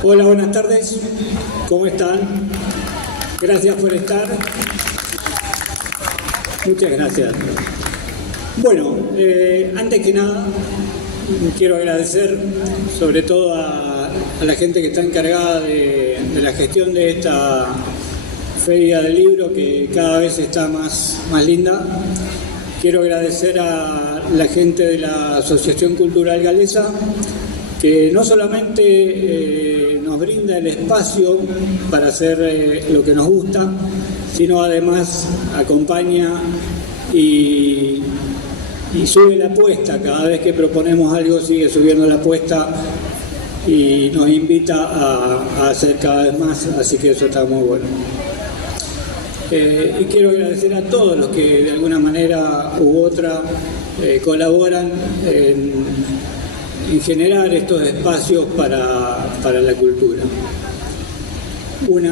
Hola, buenas tardes. ¿Cómo están? Gracias por estar. Muchas gracias. Bueno, antes que nada, quiero agradecer sobre todo a la gente que está encargada de la gestión de esta Feria del Libro, que cada vez está más linda. Quiero agradecer a la gente de la Asociación Cultural Galesa, que no solamente nos brinda el espacio para hacer lo que nos gusta, sino además acompaña y sube la apuesta. Cada vez que proponemos algo sigue subiendo la apuesta y nos invita a hacer cada vez más, así que eso está muy bueno. Y quiero agradecer a todos los que de alguna manera u otra colaboran en generar estos espacios para la cultura. Un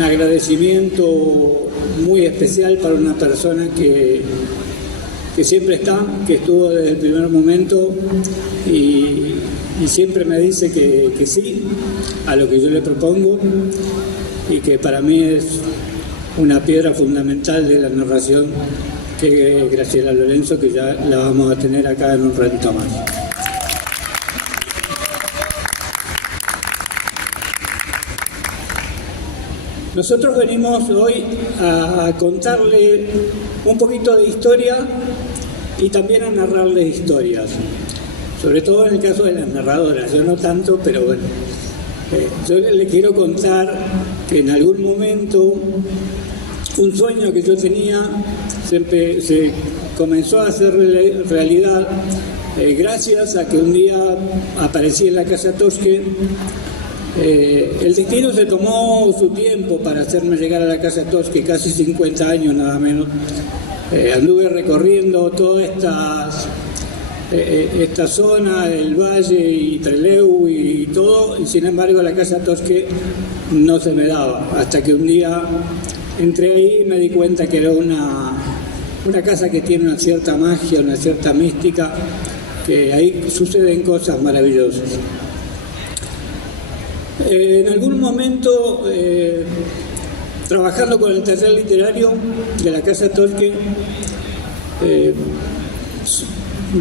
agradecimiento muy especial para una persona que siempre está, que estuvo desde el primer momento y siempre me dice que sí a lo que yo le propongo, y que para mí es una piedra fundamental de la narración, que es Graciela Lorenzo, que ya la vamos a tener acá en un ratito más. Nosotros venimos hoy a contarle un poquito de historia y también a narrarles historias, sobre todo en el caso de las narradoras. Yo no tanto, pero bueno. Yo le quiero contar que en algún momento un sueño que yo tenía se comenzó a hacer realidad gracias a que un día aparecí en la Casa Tosque. El destino se tomó su tiempo para hacerme llegar a la Casa Tosque, casi 50 años nada menos. Anduve recorriendo todas esta zona, el Valle y Trelew y todo, y sin embargo la Casa Tosque no se me daba, hasta que un día entré ahí y me di cuenta que era una casa que tiene una cierta magia, una cierta mística, que ahí suceden cosas maravillosas. En algún momento, trabajando con el taller literario de la Casa Tosque,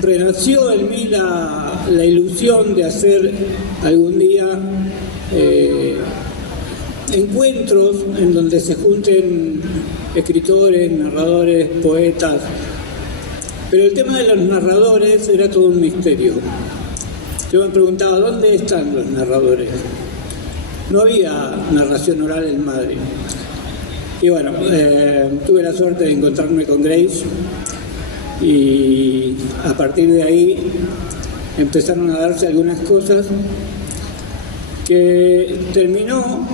renació en mí la ilusión de hacer algún día encuentros en donde se junten escritores, narradores, poetas. Pero el tema de los narradores era todo un misterio. Yo me preguntaba, ¿dónde están los narradores? No había narración oral en Madrid. Y bueno, tuve la suerte de encontrarme con Grace, y a partir de ahí empezaron a darse algunas cosas que terminó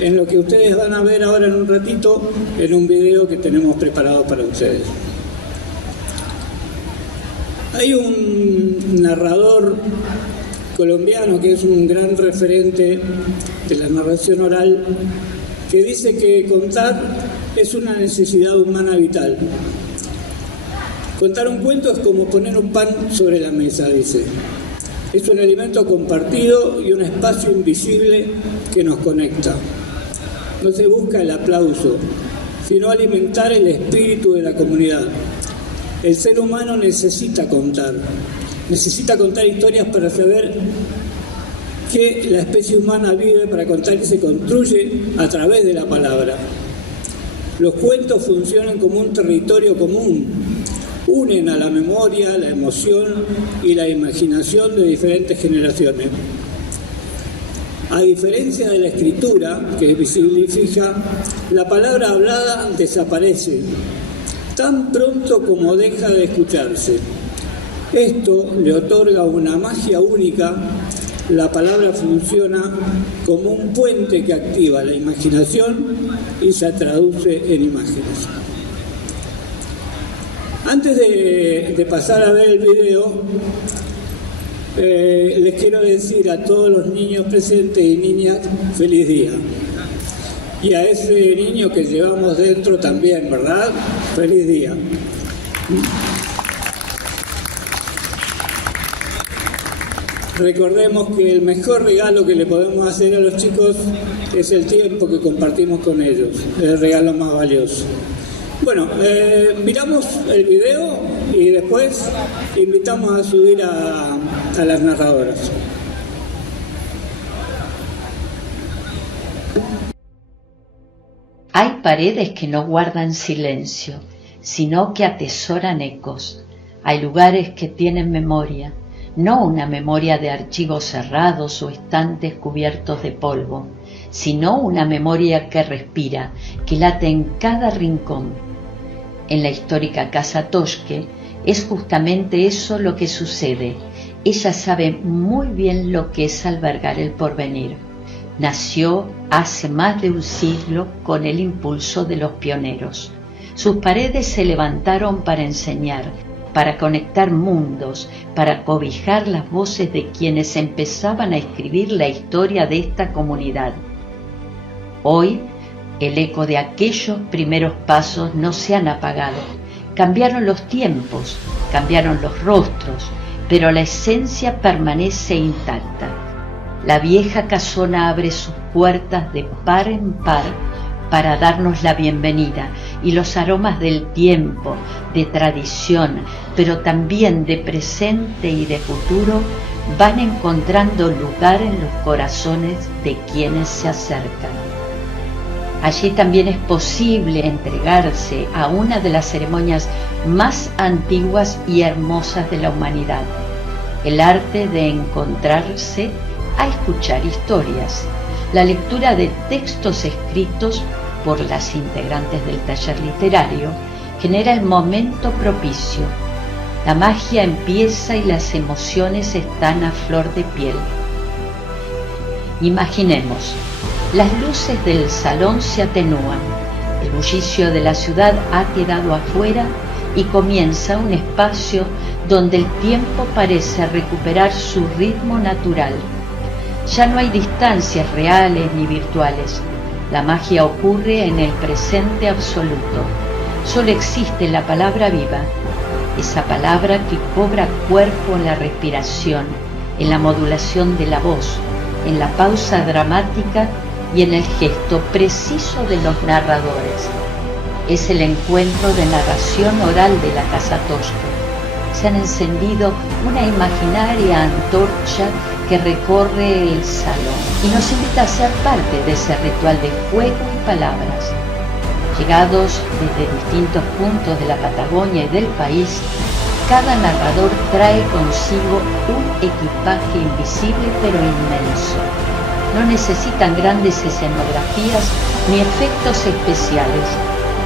en lo que ustedes van a ver ahora en un ratito, en un video que tenemos preparado para ustedes. Hay un narrador colombiano que es un gran referente de la narración oral, que dice que contar es una necesidad humana vital. Contar un cuento es como poner un pan sobre la mesa, dice. Es un alimento compartido y un espacio invisible que nos conecta. No se busca el aplauso, sino alimentar el espíritu de la comunidad. El ser humano necesita contar historias para saber que la especie humana vive, para contar que se construye a través de la palabra. Los cuentos funcionan como un territorio común, unen a la memoria, la emoción y la imaginación de diferentes generaciones. A diferencia de la escritura, que visibiliza, la palabra hablada desaparece tan pronto como deja de escucharse. Esto le otorga una magia única. La palabra funciona como un puente que activa la imaginación y se traduce en imágenes. Antes de pasar a ver el video, les quiero decir a todos los niños presentes y niñas, feliz día. Y a ese niño que llevamos dentro también, ¿verdad? Feliz día. Recordemos que el mejor regalo que le podemos hacer a los chicos es el tiempo que compartimos con ellos, es el regalo más valioso. Bueno, miramos el video y después invitamos a subir a las narradoras. Hay paredes que no guardan silencio, sino que atesoran ecos. Hay lugares que tienen memoria, no una memoria de archivos cerrados o estantes cubiertos de polvo, sino una memoria que respira, que late en cada rincón. En la histórica Casa Toshke es justamente eso lo que sucede. Ella sabe muy bien lo que es albergar el porvenir. Nació hace más de un siglo con el impulso de los pioneros. Sus paredes se levantaron para enseñar, para conectar mundos, para cobijar las voces de quienes empezaban a escribir la historia de esta comunidad. Hoy, el eco de aquellos primeros pasos no se han apagado. Cambiaron los tiempos, cambiaron los rostros, pero la esencia permanece intacta. La vieja casona abre sus puertas de par en par para darnos la bienvenida, y los aromas del tiempo, de tradición, pero también de presente y de futuro, van encontrando lugar en los corazones de quienes se acercan. Allí también es posible entregarse a una de las ceremonias más antiguas y hermosas de la humanidad, el arte de encontrarse a escuchar historias, la lectura de textos escritos por las integrantes del taller literario genera el momento propicio. La magia empieza y las emociones están a flor de piel. Imaginemos, las luces del salón se atenúan, el bullicio de la ciudad ha quedado afuera y comienza un espacio donde el tiempo parece recuperar su ritmo natural. Ya no hay distancias reales ni virtuales. La magia ocurre en el presente absoluto. Solo existe la palabra viva, esa palabra que cobra cuerpo en la respiración, en la modulación de la voz, en la pausa dramática y en el gesto preciso de los narradores. Es el encuentro de narración oral de la Casa Toshke. Se han encendido una imaginaria antorcha que recorre el salón y nos invita a ser parte de ese ritual de fuego y palabras. Llegados desde distintos puntos de la Patagonia y del país, cada narrador trae consigo un equipaje invisible pero inmenso. No necesitan grandes escenografías ni efectos especiales.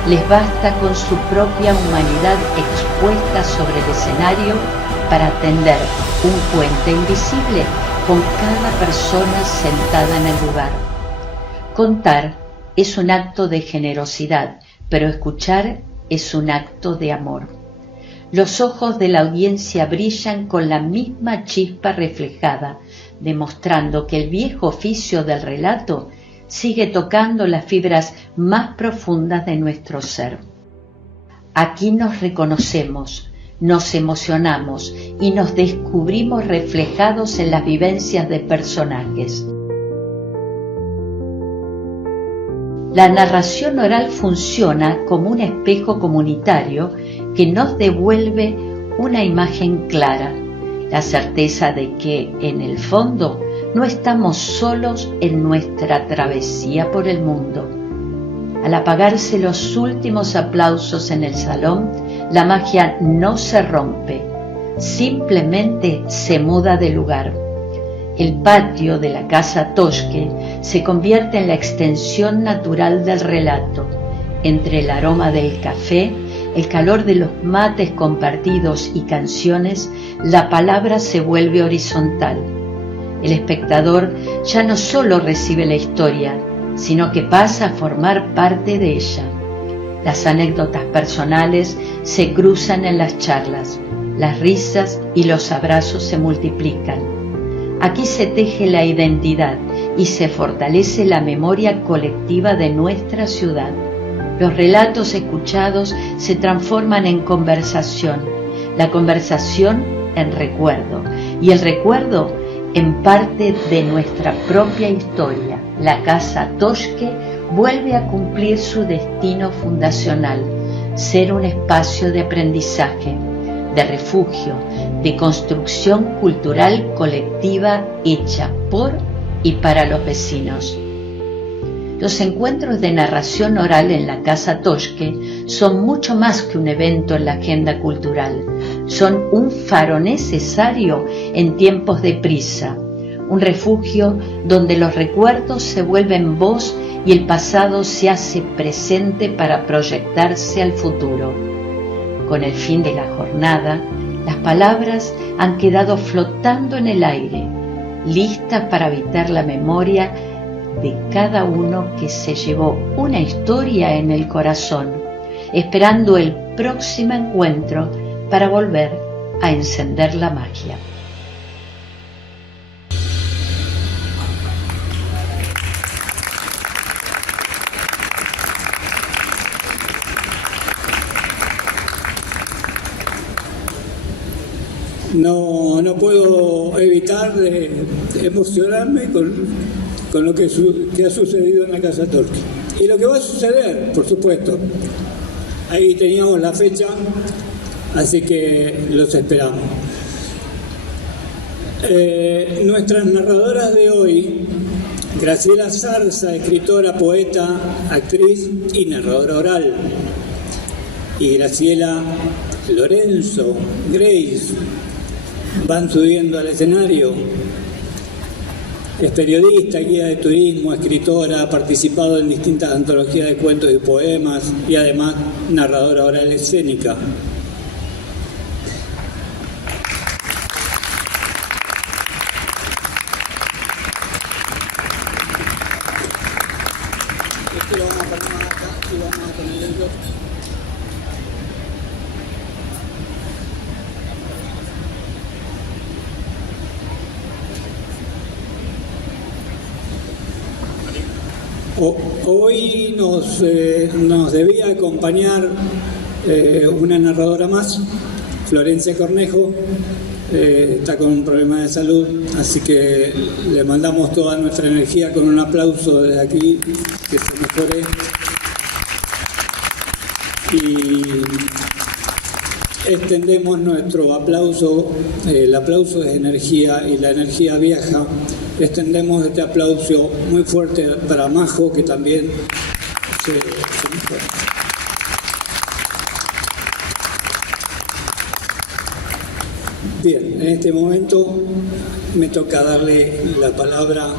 Les basta con su propia humanidad expuesta sobre el escenario para tender un puente invisible con cada persona sentada en el lugar. Contar es un acto de generosidad, pero escuchar es un acto de amor. Los ojos de la audiencia brillan con la misma chispa reflejada, demostrando que el viejo oficio del relato sigue tocando las fibras más profundas de nuestro ser. Aquí nos reconocemos, nos emocionamos y nos descubrimos reflejados en las vivencias de personajes. La narración oral funciona como un espejo comunitario que nos devuelve una imagen clara, la certeza de que, en el fondo, no estamos solos en nuestra travesía por el mundo. Al apagarse los últimos aplausos en el salón, la magia no se rompe, simplemente se muda de lugar. El patio de la Casa Toshke se convierte en la extensión natural del relato. Entre el aroma del café, el calor de los mates compartidos y canciones, la palabra se vuelve horizontal. El espectador ya no solo recibe la historia, sino que pasa a formar parte de ella. Las anécdotas personales se cruzan en las charlas, las risas y los abrazos se multiplican. Aquí se teje la identidad y se fortalece la memoria colectiva de nuestra ciudad. Los relatos escuchados se transforman en conversación, la conversación en recuerdo y el recuerdo en parte de nuestra propia historia, la Casa Toshke vuelve a cumplir su destino fundacional, ser un espacio de aprendizaje, de refugio, de construcción cultural colectiva hecha por y para los vecinos. Los encuentros de narración oral en la Casa Toshke son mucho más que un evento en la agenda cultural. Son un faro necesario en tiempos de prisa, un refugio donde los recuerdos se vuelven voz y el pasado se hace presente para proyectarse al futuro. Con el fin de la jornada, las palabras han quedado flotando en el aire, listas para habitar la memoria de cada uno que se llevó una historia en el corazón, esperando el próximo encuentro para volver a encender la magia. No puedo evitar de emocionarme con lo que ha sucedido en la Casa Toshke. Y lo que va a suceder, por supuesto. Ahí teníamos la fecha, así que los esperamos. Nuestras narradoras de hoy, Graciela Zarza, escritora, poeta, actriz y narradora oral. Y Graciela Lorenzo, Grace, van subiendo al escenario. Es periodista, guía de turismo, escritora, ha participado en distintas antologías de cuentos y poemas y además narradora oral escénica. Esto lo vamos a poner acá y vamos a ponerlo. Hoy nos debía acompañar una narradora más, Florencia Cornejo. Está con un problema de salud, así que le mandamos toda nuestra energía con un aplauso desde aquí, que se mejore. Y extendemos nuestro aplauso, el aplauso es energía y la energía viaja. Extendemos este aplauso muy fuerte para Majo, que también se mejora. Bien, en este momento me toca darle la palabra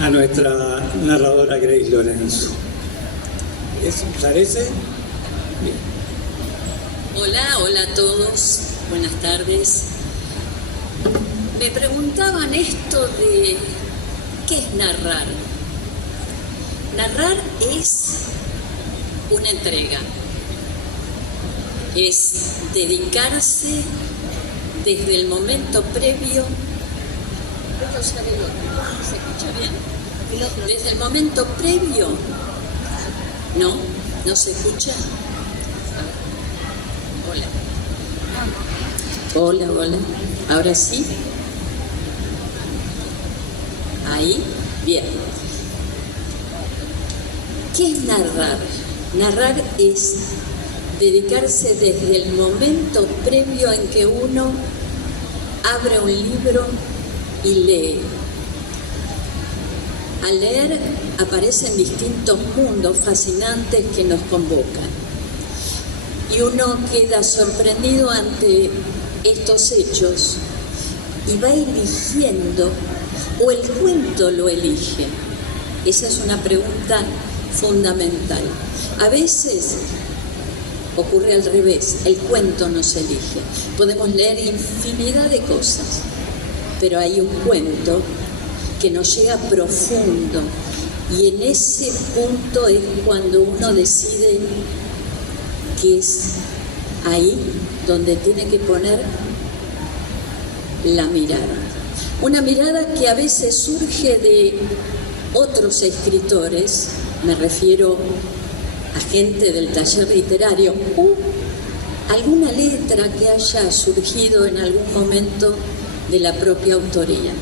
a nuestra narradora Grace Lorenzo. ¿Les parece? Bien. Hola a todos, buenas tardes. Me preguntaban esto de ¿qué es narrar? Narrar es una entrega, es dedicarse desde el momento previo. ¿Puedo usar el otro? ¿Se escucha bien? Desde el momento previo. ¿No se escucha? Hola. Ahora sí. Ahí, bien. ¿Qué es narrar? Narrar es dedicarse desde el momento previo en que uno abre un libro y lee. Al leer aparecen distintos mundos fascinantes que nos convocan. Y uno queda sorprendido ante estos hechos y va eligiendo, o el cuento lo elige. Esa es una pregunta fundamental. A veces ocurre al revés, el cuento nos elige. Podemos leer infinidad de cosas, pero hay un cuento que nos llega profundo y en ese punto es cuando uno decide que es ahí donde tiene que poner la mirada. Una mirada que a veces surge de otros escritores, me refiero a gente del taller literario, o alguna letra que haya surgido en algún momento de la propia autoría.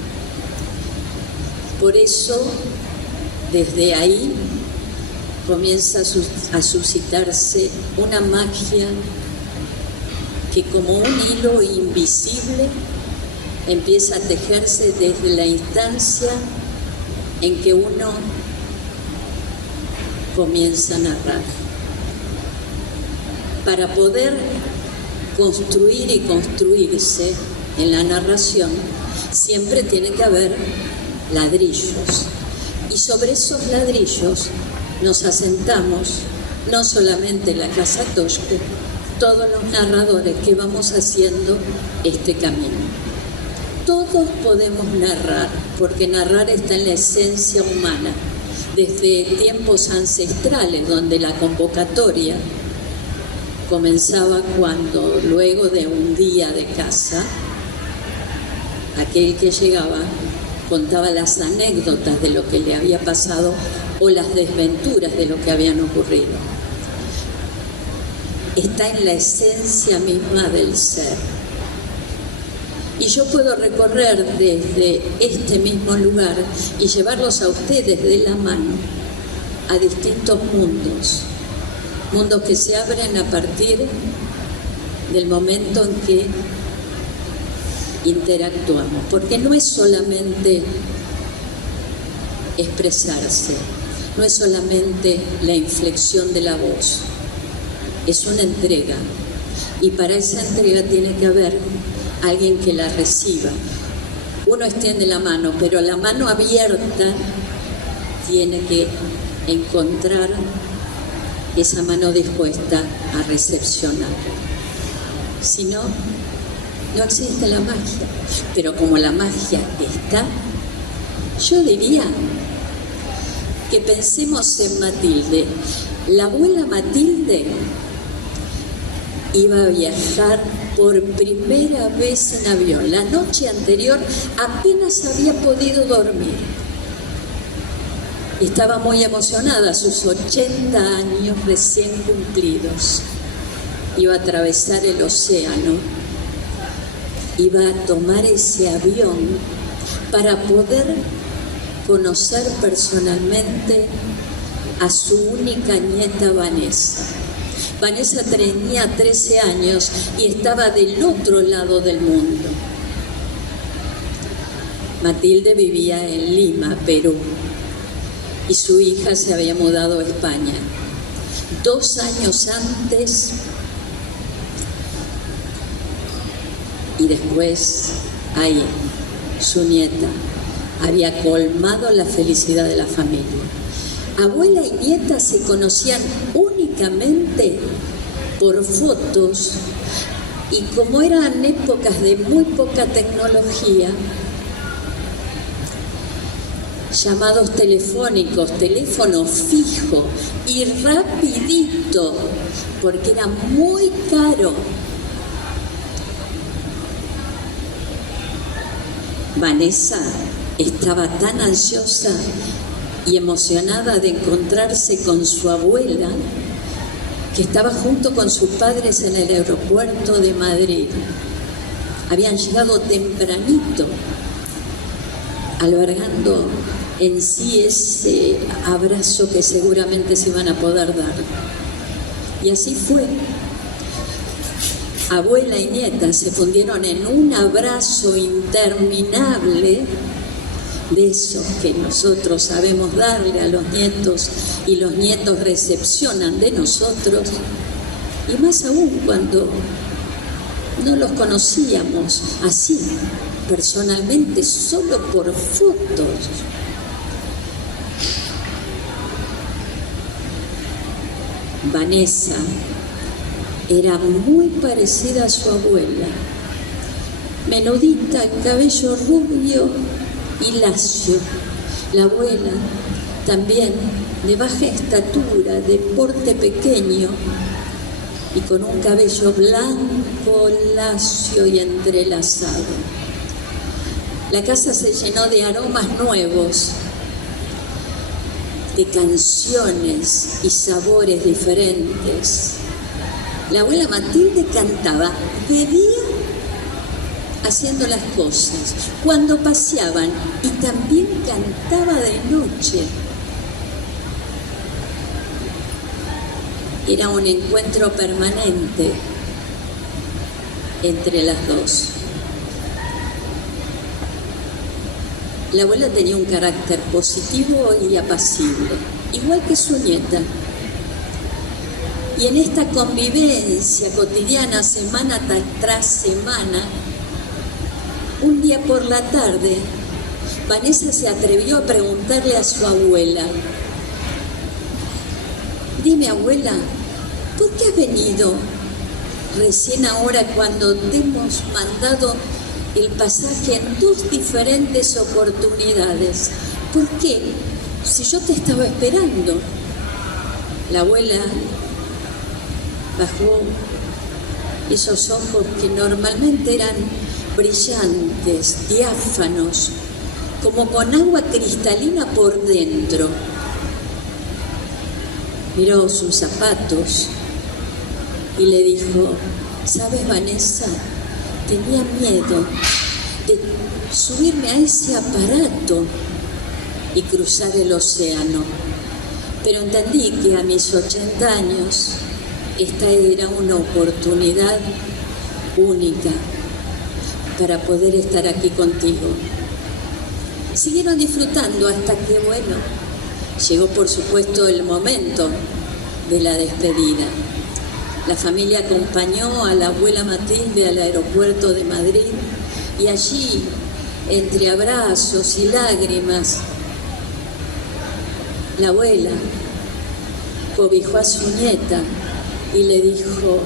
Por eso, desde ahí, comienza a suscitarse una magia que, como un hilo invisible, empieza a tejerse desde la instancia en que uno comienza a narrar. Para poder construir y construirse en la narración, siempre tiene que haber ladrillos. Y sobre esos ladrillos nos asentamos, no solamente la Casa Toshke, todos los narradores que vamos haciendo este camino. Todos podemos narrar, porque narrar está en la esencia humana, desde tiempos ancestrales, donde la convocatoria comenzaba cuando, luego de un día de caza, aquel que llegaba contaba las anécdotas de lo que le había pasado o las desventuras de lo que habían ocurrido. Está en la esencia misma del ser. Y yo puedo recorrer desde este mismo lugar y llevarlos a ustedes de la mano a distintos mundos. Mundos que se abren a partir del momento en que interactuamos. Porque no es solamente expresarse, no es solamente la inflexión de la voz, es una entrega. Y para esa entrega tiene que haber alguien que la reciba. Uno extiende la mano, pero la mano abierta tiene que encontrar esa mano dispuesta a recepcionar. Si no, no existe la magia. Pero como la magia está, yo diría que pensemos en Matilde. La abuela Matilde iba a viajar por primera vez en avión. La noche anterior apenas había podido dormir. Estaba muy emocionada, sus 80 años recién cumplidos. Iba a atravesar el océano, iba a tomar ese avión para poder conocer personalmente a su única nieta Vanessa. Vanessa tenía 13 años y estaba del otro lado del mundo. Matilde vivía en Lima, Perú, y su hija se había mudado a España. 2 años antes, y después ahí, su nieta había colmado la felicidad de la familia. Abuela y nieta se conocían únicamente por fotos, y como eran épocas de muy poca tecnología, llamados telefónicos, teléfono fijo y rapidito, porque era muy caro. Vanessa estaba tan ansiosa y emocionada de encontrarse con su abuela, que estaba junto con sus padres en el aeropuerto de Madrid. Habían llegado tempranito, albergando en sí ese abrazo que seguramente se iban a poder dar. Y así fue. Abuela y nieta se fundieron en un abrazo interminable, de esos que nosotros sabemos darle a los nietos y los nietos recepcionan de nosotros, y más aún cuando no los conocíamos así personalmente, solo por fotos. Vanessa era muy parecida a su abuela, menudita, el cabello rubio y lacio. La abuela también de baja estatura, de porte pequeño y con un cabello blanco, lacio y entrelazado. La casa se llenó de aromas nuevos, de canciones y sabores diferentes. La abuela Matilde cantaba de día haciendo las cosas, cuando paseaban, y también cantaba de noche. Era un encuentro permanente entre las dos. La abuela tenía un carácter positivo y apacible, igual que su nieta. Y en esta convivencia cotidiana, semana tras semana, un día por la tarde, Vanessa se atrevió a preguntarle a su abuela: dime, abuela, ¿por qué has venido recién ahora cuando te hemos mandado el pasaje en 2 diferentes oportunidades? ¿Por qué? Si yo te estaba esperando. La abuela bajó esos ojos que normalmente eran brillantes, diáfanos, como con agua cristalina por dentro. Miró sus zapatos y le dijo: ¿sabes, Vanessa? Tenía miedo de subirme a ese aparato y cruzar el océano, pero entendí que a mis 80 años esta era una oportunidad única para poder estar aquí contigo. Siguieron disfrutando hasta que, bueno, llegó por supuesto el momento de la despedida. La familia acompañó a la abuela Matilde al aeropuerto de Madrid y allí, entre abrazos y lágrimas, la abuela cobijó a su nieta y le dijo: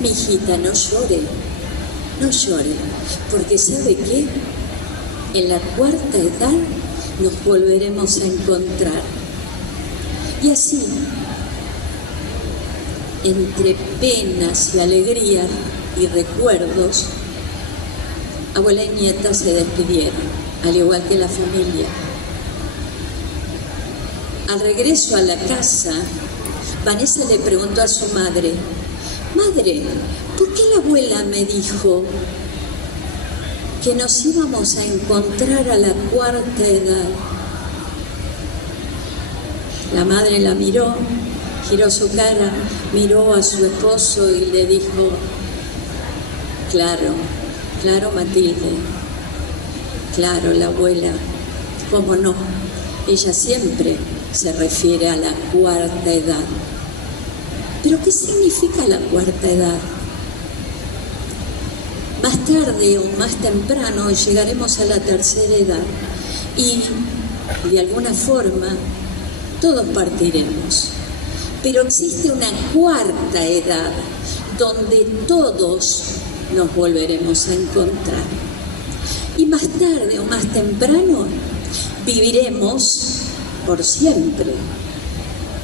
mi hijita, no llore, porque ¿sabe qué? En la 4ª edad nos volveremos a encontrar. Y así, entre penas y alegrías y recuerdos, abuela y nieta se despidieron, al igual que la familia. Al regreso a la casa, Vanessa le preguntó a su madre: madre, ¿por qué la abuela me dijo que nos íbamos a encontrar a la 4ª edad? La madre la miró, giró su cara, miró a su esposo y le dijo: claro, Matilde, claro, la abuela, cómo no, ella siempre se refiere a la 4ª edad. ¿Pero qué significa la 4ª edad? Más tarde o más temprano llegaremos a la 3ª edad y, de alguna forma, todos partiremos. Pero existe una 4ª edad donde todos nos volveremos a encontrar. Y más tarde o más temprano viviremos por siempre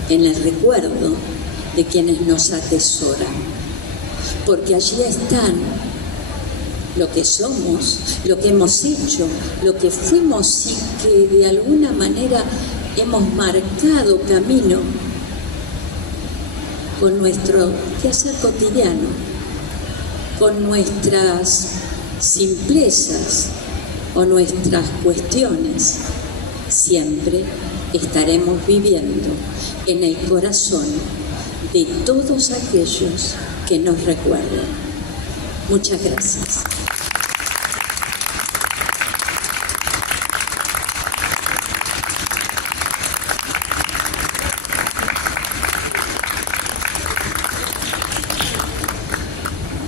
en el recuerdo de quienes nos atesoran, porque allí están lo que somos, lo que hemos hecho, lo que fuimos y que de alguna manera hemos marcado camino con nuestro quehacer cotidiano, con nuestras simplezas o nuestras cuestiones. Siempre estaremos viviendo en el corazón de todos aquellos que nos recuerdan. Muchas gracias.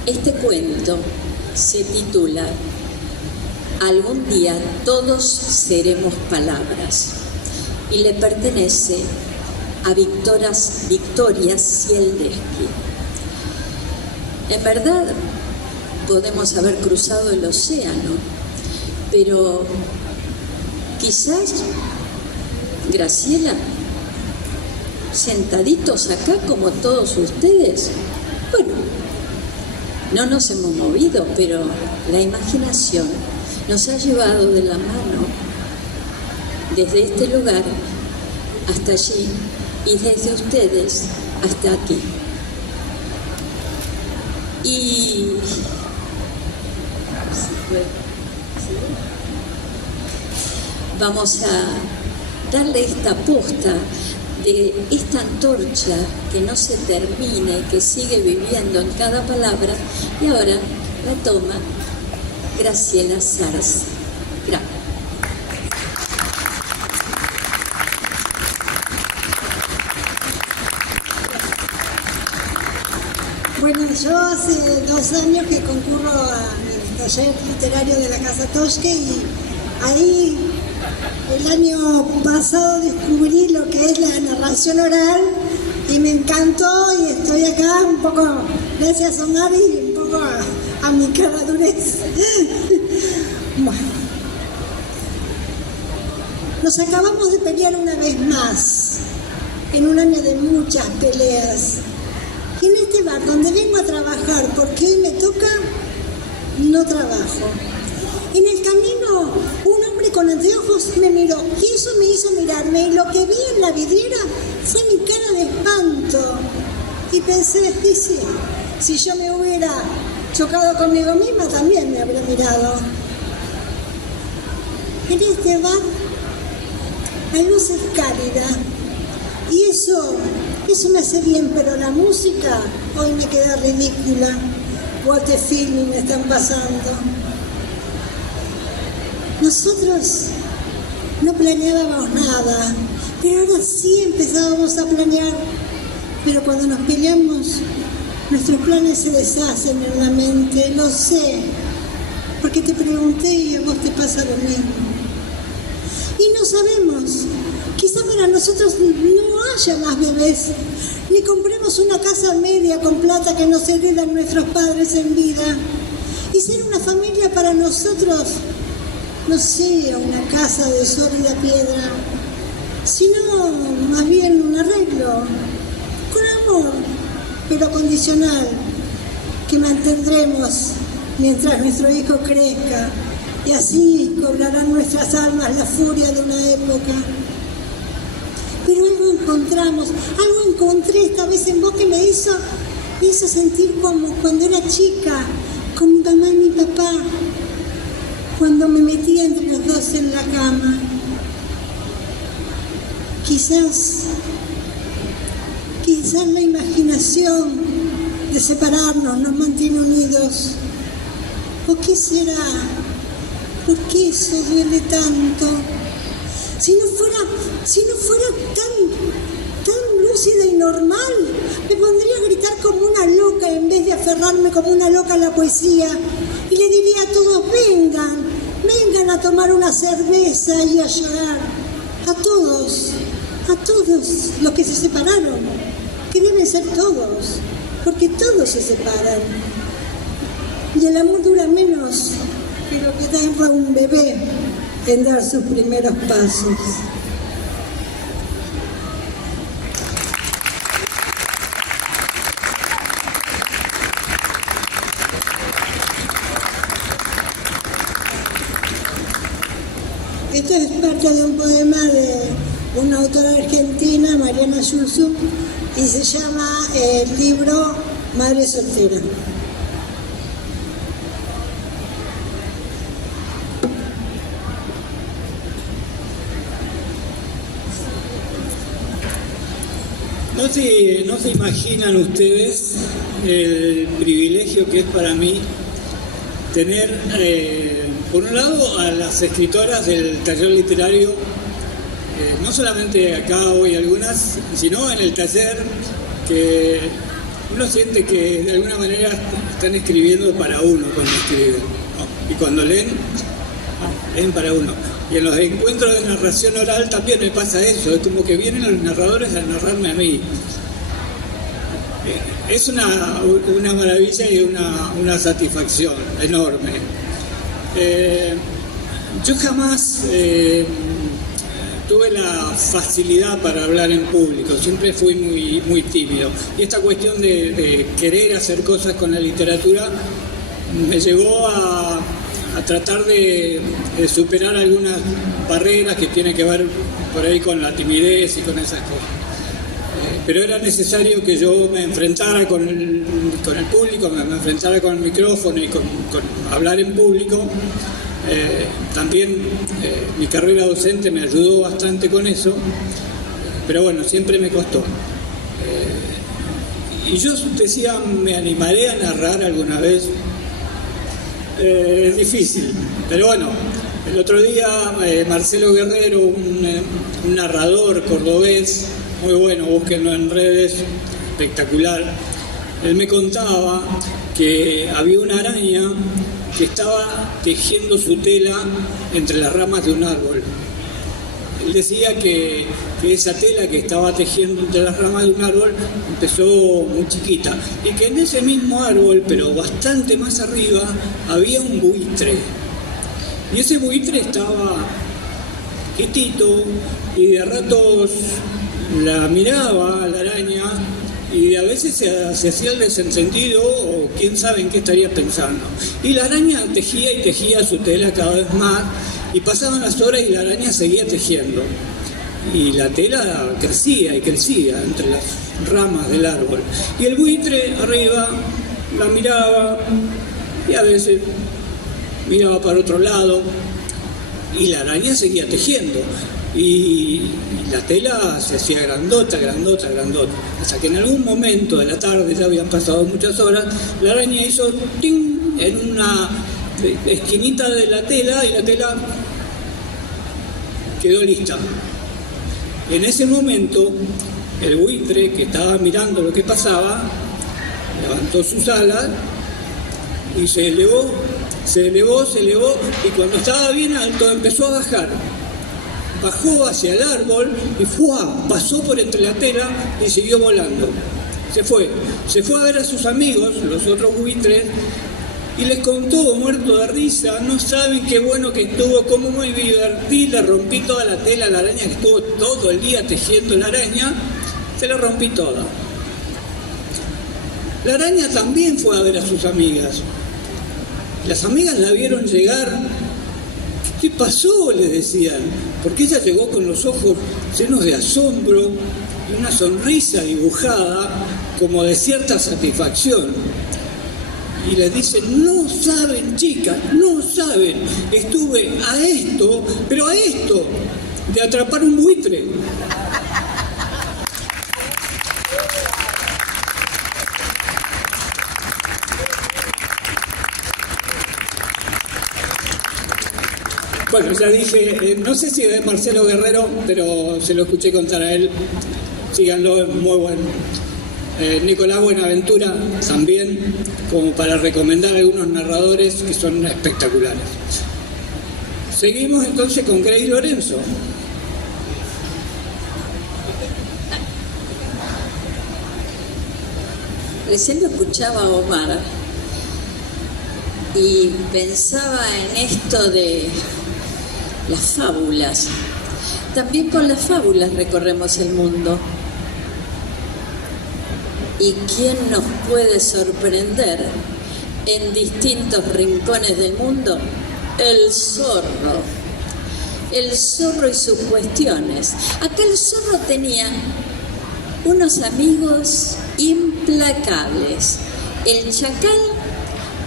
Este cuento se titula Algún día todos seremos palabras y le pertenece a Victoria Sieldesky. En verdad, podemos haber cruzado el océano, pero quizás, Graciela, sentaditos acá como todos ustedes, bueno, no nos hemos movido, pero la imaginación nos ha llevado de la mano desde este lugar hasta allí y desde ustedes hasta aquí. Y Vamos a darle esta posta de esta antorcha que no se termine, que sigue viviendo en cada palabra, y ahora la toma Graciela Zarza. Gracias. Bueno, yo hace 2 años que concurro al taller literario de la Casa Tosche, y ahí el año pasado descubrí lo que es la narración oral y me encantó, y estoy acá un poco gracias a Omar y un poco a mi caradurez. Bueno, nos acabamos de pelear una vez más, en un año de muchas peleas. Y en este bar donde vengo a trabajar, porque hoy me toca, no trabajo. En el camino, un hombre con anteojos me miró, y eso me hizo mirarme, y lo que vi en la vidriera fue mi cara de espanto. Y pensé, y sí, si yo me hubiera chocado conmigo misma, también me habría mirado. En este bar, la luz es cálida, y eso me hace bien, pero la música hoy me queda ridícula. What a feeling me están pasando. Nosotros no planeábamos nada, pero ahora sí empezábamos a planear. Pero cuando nos peleamos, nuestros planes se deshacen en la mente, lo sé, porque te pregunté y a vos te pasa lo mismo. Y no sabemos, quizá para nosotros no haya más bebés, ni compremos una casa media con plata que nos heredan nuestros padres en vida. Y ser una familia para nosotros no sea una casa de sólida piedra, sino más bien un arreglo, con amor, pero condicional, que mantendremos mientras nuestro hijo crezca, y así cobrarán nuestras almas la furia de una época. Pero algo encontré esta vez en vos que me hizo sentir como cuando era chica, con mi mamá y mi papá, cuando me metía entre los dos en la cama. Quizás la imaginación de separarnos nos mantiene unidos. ¿O qué será? ¿Por qué eso duele tanto? Si no fuera tan lúcida y normal, me pondría a gritar como una loca en vez de aferrarme como una loca a la poesía. Y le diría a todos, vengan a tomar una cerveza y a llorar. A todos los que se separaron, que deben ser todos, porque todos se separan. Y el amor dura menos que lo que tarda un bebé en dar sus primeros pasos. Esto es parte de un poema de una autora argentina, Mariana Yusuf, y se llama el libro Madre Soltera. No se imaginan ustedes el privilegio que es para mí tener, por un lado, a las escritoras del taller literario, no solamente acá hoy algunas, sino en el taller, que uno siente que de alguna manera están escribiendo para uno cuando escriben, ¿no? Y cuando leen para uno. Y en los encuentros de narración oral también me pasa eso, es como que vienen los narradores a narrarme a mí. Es una maravilla y una satisfacción enorme. Yo jamás tuve la facilidad para hablar en público, siempre fui muy tímido. Y esta cuestión de querer hacer cosas con la literatura me llevó a tratar de superar algunas barreras que tienen que ver por ahí con la timidez y con esas cosas. pero era necesario que yo me enfrentara con el público, me enfrentara con el micrófono y con hablar en público. También mi carrera docente me ayudó bastante con eso, pero bueno, siempre me costó. Y yo decía, ¿me animaré a narrar alguna vez? Es difícil, pero bueno, el otro día Marcelo Guerrero, un narrador cordobés, muy bueno, búsquenlo en redes, espectacular. Él me contaba que había una araña que estaba tejiendo su tela entre las ramas de un árbol. Él decía que esa tela que estaba tejiendo entre las ramas de un árbol empezó muy chiquita y que en ese mismo árbol, pero bastante más arriba, había un buitre. Y ese buitre estaba quietito y de ratos la miraba a la araña y a veces se hacía el desentendido o quién sabe en qué estaría pensando. Y la araña tejía y tejía su tela cada vez más y pasaban las horas y la araña seguía tejiendo. Y la tela crecía y crecía entre las ramas del árbol. Y el buitre arriba la miraba y a veces miraba para otro lado y la araña seguía tejiendo. Y la tela se hacía grandota, grandota, grandota, hasta que en algún momento de la tarde, ya habían pasado muchas horas, la araña hizo ¡ting! En una esquinita de la tela y la tela quedó lista. En ese momento, el buitre, que estaba mirando lo que pasaba, levantó sus alas y se elevó, y cuando estaba bien alto empezó a bajar. Bajó hacia el árbol y pasó por entre la tela y siguió volando. Se fue a ver a sus amigos, los otros buitres, y les contó, muerto de risa, no saben qué bueno que estuvo, cómo me divertí, le rompí toda la tela a la araña, que estuvo todo el día tejiendo la araña, se la rompí toda. La araña también fue a ver a sus amigas. Las amigas la vieron llegar. ¿Qué pasó?, le decían, porque ella llegó con los ojos llenos de asombro y una sonrisa dibujada como de cierta satisfacción. Y les dicen, no saben, chicas, no saben, estuve a esto, pero a esto, de atrapar un buitre. Bueno, ya dije, no sé si es Marcelo Guerrero, pero se lo escuché contar a él. Síganlo, es muy bueno. Nicolás Buenaventura también, como para recomendar algunos narradores que son espectaculares. Seguimos entonces con Grace Lorenzo. Recién lo escuchaba a Omar y pensaba en esto de las fábulas. También con las fábulas recorremos el mundo. ¿Y quién nos puede sorprender en distintos rincones del mundo? El zorro. El zorro y sus cuestiones. Acá el zorro tenía unos amigos implacables. El chacal,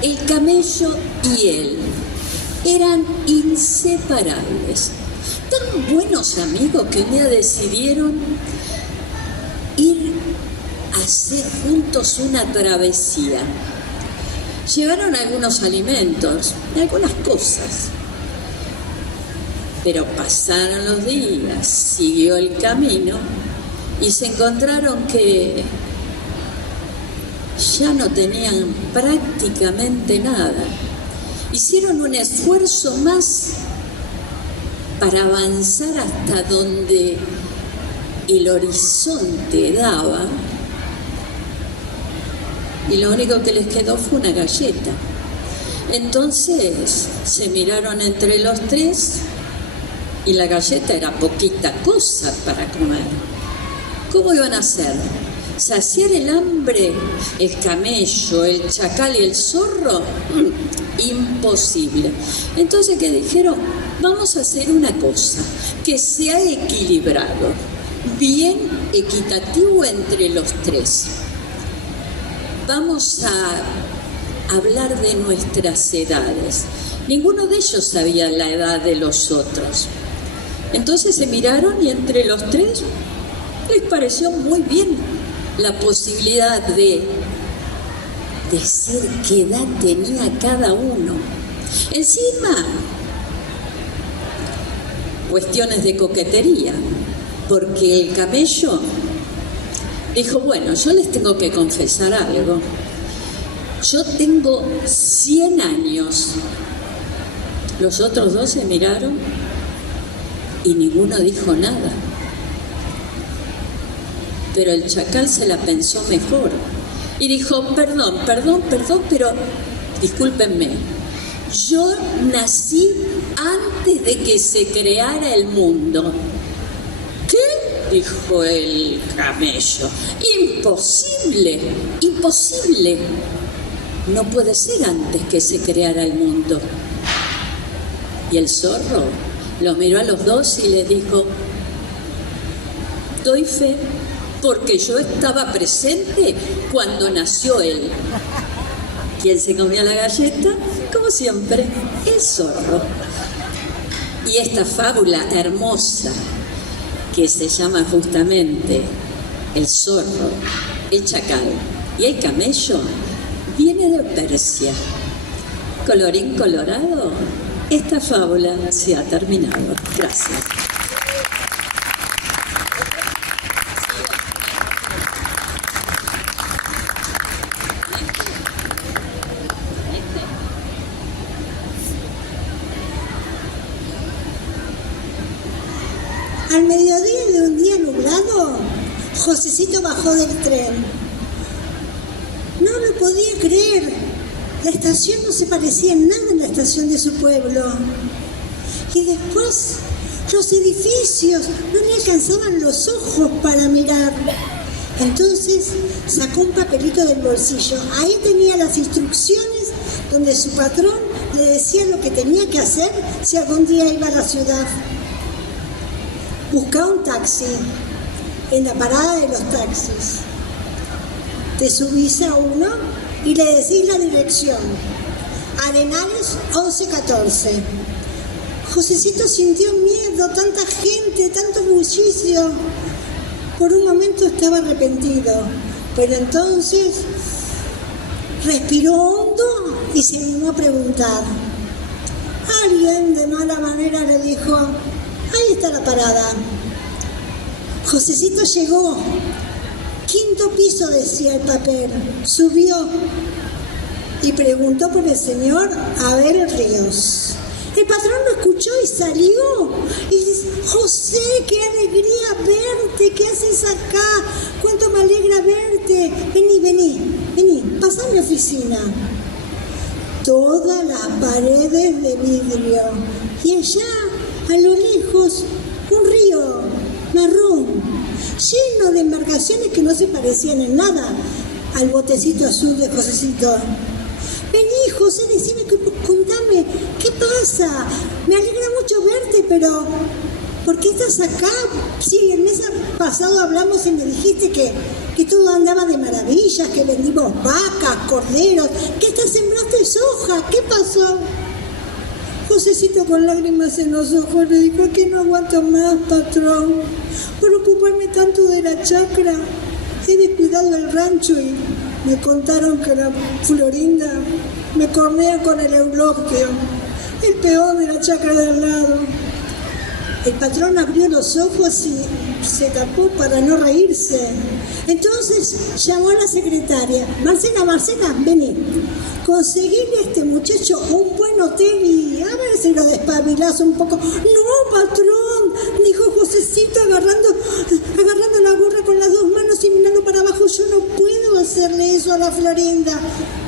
el camello y él. Eran inseparables. Tan buenos amigos que un día decidieron ir a hacer juntos una travesía. Llevaron algunos alimentos, algunas cosas. Pero pasaron los días, siguió el camino y se encontraron que ya no tenían prácticamente nada. Hicieron un esfuerzo más para avanzar hasta donde el horizonte daba, y lo único que les quedó fue una galleta. Entonces se miraron entre los tres y la galleta era poquita cosa para comer. ¿Cómo iban a hacer? ¿Saciar el hambre el camello, el chacal y el zorro? Imposible. Entonces, ¿qué dijeron? Vamos a hacer una cosa que se ha equilibrado, bien equitativo entre los tres. Vamos a hablar de nuestras edades. Ninguno de ellos sabía la edad de los otros. Entonces se miraron y entre los tres les pareció muy bien la posibilidad de decir qué edad tenía cada uno. Encima, cuestiones de coquetería, porque el camello dijo, bueno, yo les tengo que confesar algo. Yo tengo 100 años. Los otros dos se miraron y ninguno dijo nada. Pero el chacal se la pensó mejor y dijo, perdón, pero discúlpenme, yo nací antes de que se creara el mundo. ¿Qué? Dijo el camello. Imposible, imposible. No puede ser antes que se creara el mundo. Y el zorro los miró a los dos y les dijo, doy fe, porque yo estaba presente cuando nació él. ¿Quién se comía la galleta? Como siempre, el zorro. Y esta fábula hermosa, que se llama justamente El zorro, el chacal y el camello, viene de Persia. Colorín colorado, esta fábula se ha terminado. Gracias. Al mediodía de un día nublado, Josecito bajó del tren. No lo podía creer. La estación no se parecía en nada a la estación de su pueblo. Y después, los edificios no le alcanzaban los ojos para mirar. Entonces sacó un papelito del bolsillo. Ahí tenía las instrucciones donde su patrón le decía lo que tenía que hacer si algún día iba a la ciudad. Busca un taxi en la parada de los taxis. Te subís a uno y le decís la dirección. Arenales 1114. Josecito sintió miedo, tanta gente, tanto bullicio. Por un momento estaba arrepentido, pero entonces respiró hondo y se animó a preguntar. Alguien de mala manera le dijo, ahí está la parada. Josecito llegó. 5.º piso decía el papel. Subió y preguntó por el señor Abel Ríos. El patrón lo escuchó y salió. Y dice, José, qué alegría verte. ¿Qué haces acá? Cuánto me alegra verte. Vení, pasá a mi oficina. Todas las paredes de vidrio. Y allá, a lo lejos, un río marrón, lleno de embarcaciones que no se parecían en nada al botecito azul de Josecito. Vení, José, decime, contame, ¿qué pasa? Me alegra mucho verte, pero ¿por qué estás acá? Sí, el mes pasado hablamos y me dijiste que todo andaba de maravillas, que vendimos vacas, corderos, que hasta sembraste soja. ¿Qué pasó? Josecito con lágrimas en los ojos le dijo que no aguanto más, patrón. Por ocuparme tanto de la chacra, he descuidado el rancho y me contaron que la Florinda me cornea con el Euloquio, el peor de la chacra de al lado. El patrón abrió los ojos y se tapó para no reírse. Entonces llamó a la secretaria. Marcela, vení. Conseguirle a este muchacho un buen hotel y a ver si lo despabilás un poco. No, patrón, dijo Josecito agarrando la gorra con las dos manos y mirando para abajo. Yo no puedo hacerle eso a la Florinda.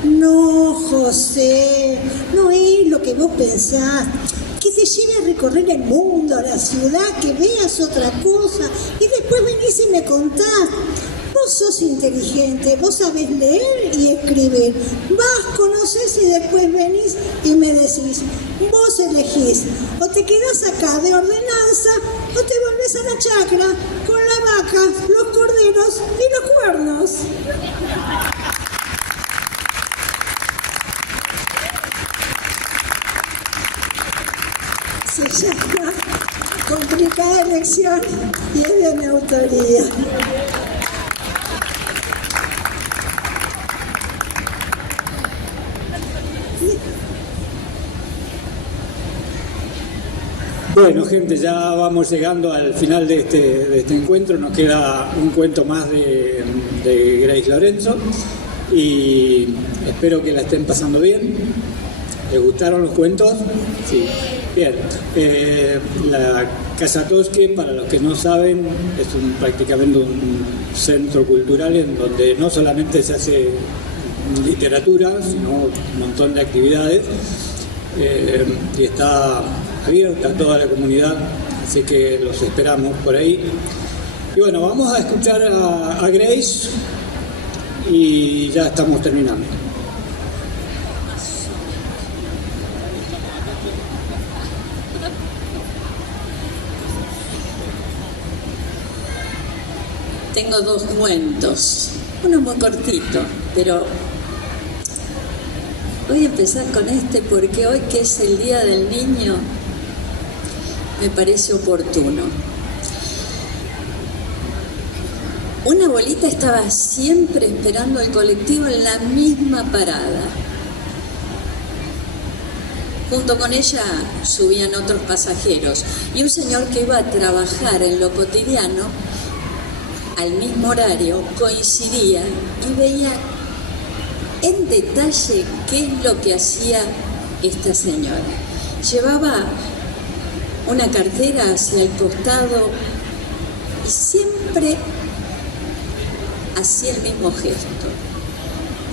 No, José, no es lo que vos pensás. Que te lleve a recorrer el mundo, a la ciudad, que veas otra cosa y después venís y me contás. Vos sos inteligente, vos sabés leer y escribir. Vas, conocés y después venís y me decís. Vos elegís. O te quedás acá de ordenanza o te volvés a la chacra con la vaca, los cuernos y los cuernos. Se llama Complicada elección y es de mi autoría. Bueno, gente, ya vamos llegando al final de este encuentro. Nos queda un cuento más de Grace Lorenzo y espero que la estén pasando bien. ¿Les gustaron los cuentos? Sí. Bien. La Casa Tosque, para los que no saben, es prácticamente un centro cultural en donde no solamente se hace literatura, sino un montón de actividades. Y está abierta a toda la comunidad, así que los esperamos por ahí. Y bueno, vamos a escuchar a Grace y ya estamos terminando. Tengo dos cuentos, uno muy cortito, pero voy a empezar con este porque hoy, que es el Día del Niño, me parece oportuno. Una abuelita estaba siempre esperando el colectivo en la misma parada. Junto con ella subían otros pasajeros y un señor que iba a trabajar en lo cotidiano al mismo horario coincidía y veía en detalle qué es lo que hacía esta señora. Llevaba una cartera hacia el costado y siempre hacía el mismo gesto.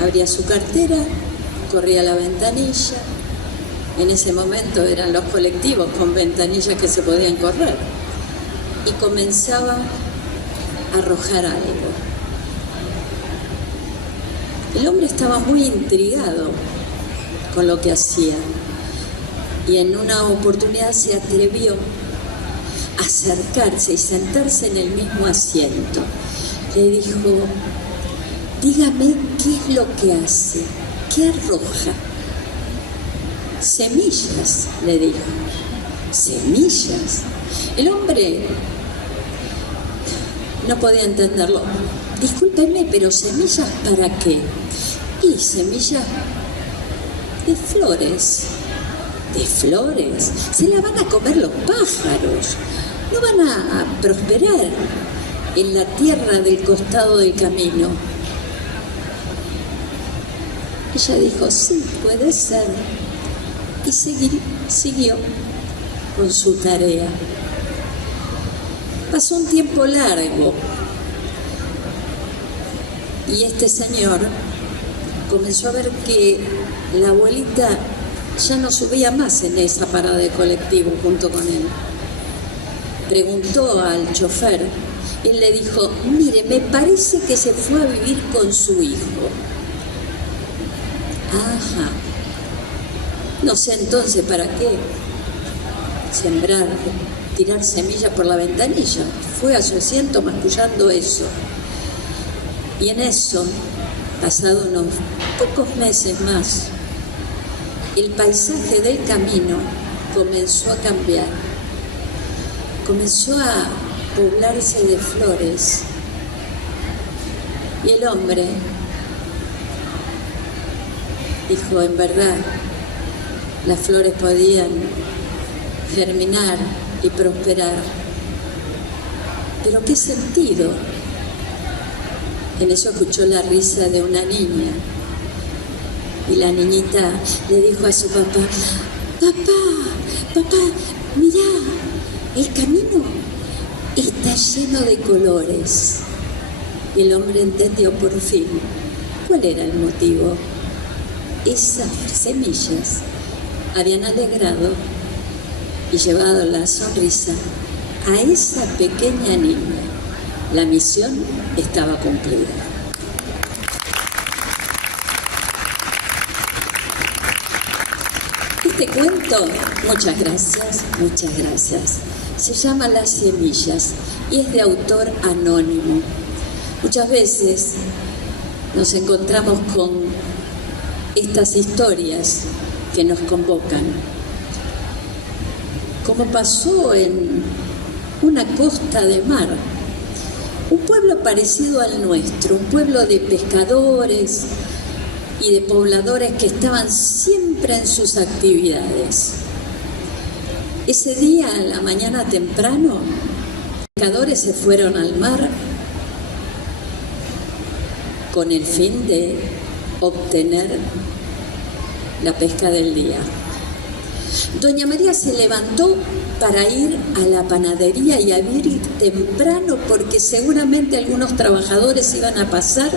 Abría su cartera, corría a la ventanilla. En ese momento eran los colectivos con ventanillas que se podían correr. Y comenzaba a arrojar algo. El hombre estaba muy intrigado con lo que hacía y en una oportunidad se atrevió a acercarse y sentarse en el mismo asiento. Le dijo: dígame qué es lo que hace, qué arroja. Semillas, le dijo. ¿Semillas? El hombre no podía entenderlo. Discúlpeme, pero ¿semillas para qué? Y semillas de flores. ¿De flores? Se la van a comer los pájaros. No van a prosperar en la tierra del costado del camino. Ella dijo: sí, puede ser. Y siguió con su tarea. Pasó un tiempo largo y este señor comenzó a ver que la abuelita ya no subía más en esa parada de colectivo junto con él. Preguntó al chofer, él le dijo: mire, me parece que se fue a vivir con su hijo. Ajá. No sé entonces para qué sembrar, tirar semillas por la ventanilla. Fue a su asiento mascullando eso. Y en eso, pasado unos pocos meses más, el paisaje del camino comenzó a cambiar. Comenzó a poblarse de flores. Y el hombre dijo: en verdad, las flores podían germinar y prosperar. ¿Pero qué sentido? En eso escuchó la risa de una niña. Y la niñita le dijo a su papá: papá, mirá, el camino está lleno de colores. Y el hombre entendió por fin cuál era el motivo. Esas semillas habían alegrado y llevado la sonrisa a esa pequeña niña. La misión estaba cumplida. Este cuento, muchas gracias, se llama Las semillas y es de autor anónimo. Muchas veces nos encontramos con estas historias que nos convocan, como pasó en una costa de mar, un pueblo parecido al nuestro, un pueblo de pescadores y de pobladores que estaban siempre en sus actividades. Ese día, a la mañana temprano, los pescadores se fueron al mar con el fin de obtener la pesca del día. Doña María se levantó para ir a la panadería y abrir temprano porque seguramente algunos trabajadores iban a pasar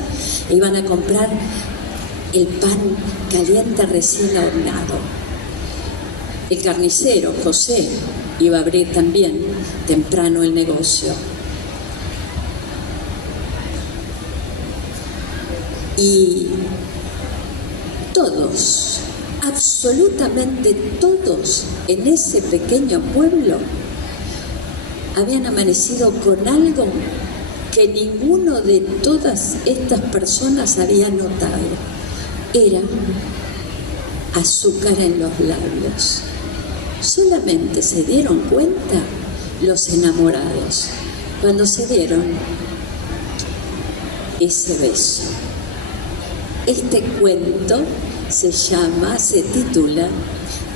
e iban a comprar el pan caliente recién hornado. El carnicero, José, iba a abrir también temprano el negocio. Y todos, absolutamente todos en ese pequeño pueblo habían amanecido con algo que ninguno de todas estas personas había notado. Era azúcar en los labios. Solamente se dieron cuenta los enamorados cuando se dieron ese beso. Este cuento se titula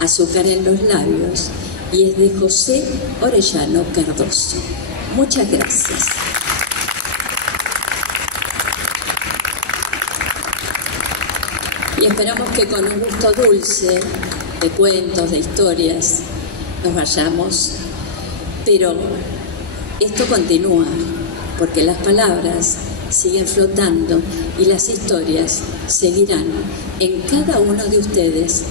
Azúcar en los labios y es de José Orellano Cardoso. Muchas gracias. Y esperamos que con un gusto dulce de cuentos, de historias, nos vayamos. Pero esto continúa, porque las palabras siguen flotando y las historias seguirán en cada uno de ustedes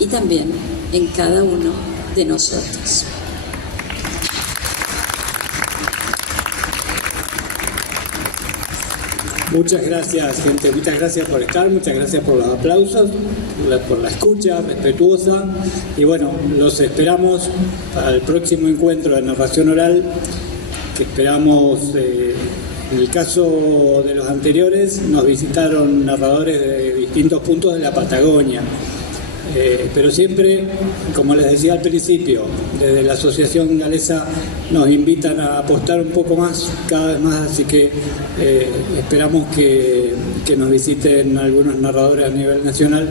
y también en cada uno de nosotros. Muchas gracias, gente. Muchas gracias por estar, muchas gracias por los aplausos, por la escucha respetuosa. Y bueno, los esperamos para el próximo encuentro de narración oral, que esperamos, en el caso de los anteriores, nos visitaron narradores de distintos puntos de la Patagonia. Pero siempre, como les decía al principio, desde la Asociación Galesa nos invitan a apostar un poco más, cada vez más, así que esperamos que nos visiten algunos narradores a nivel nacional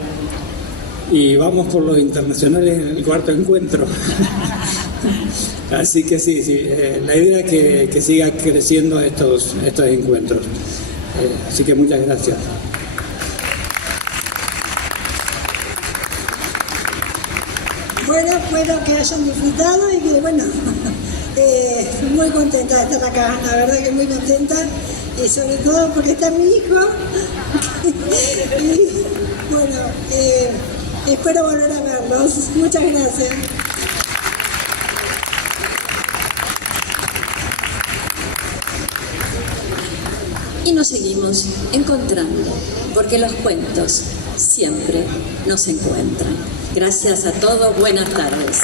y vamos por los internacionales en el cuarto encuentro. Así que sí, la idea es que siga creciendo estos encuentros. Así que muchas gracias. Bueno, espero que hayan disfrutado y que, bueno, muy contenta de estar acá, la verdad que muy contenta, y sobre todo porque está mi hijo. Y bueno, espero volver a verlos. Muchas gracias. Y nos seguimos encontrando, porque los cuentos siempre nos encuentran. Gracias a todos, buenas tardes.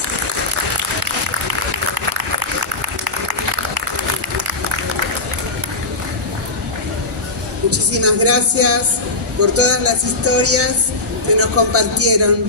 Muchísimas gracias por todas las historias que nos compartieron.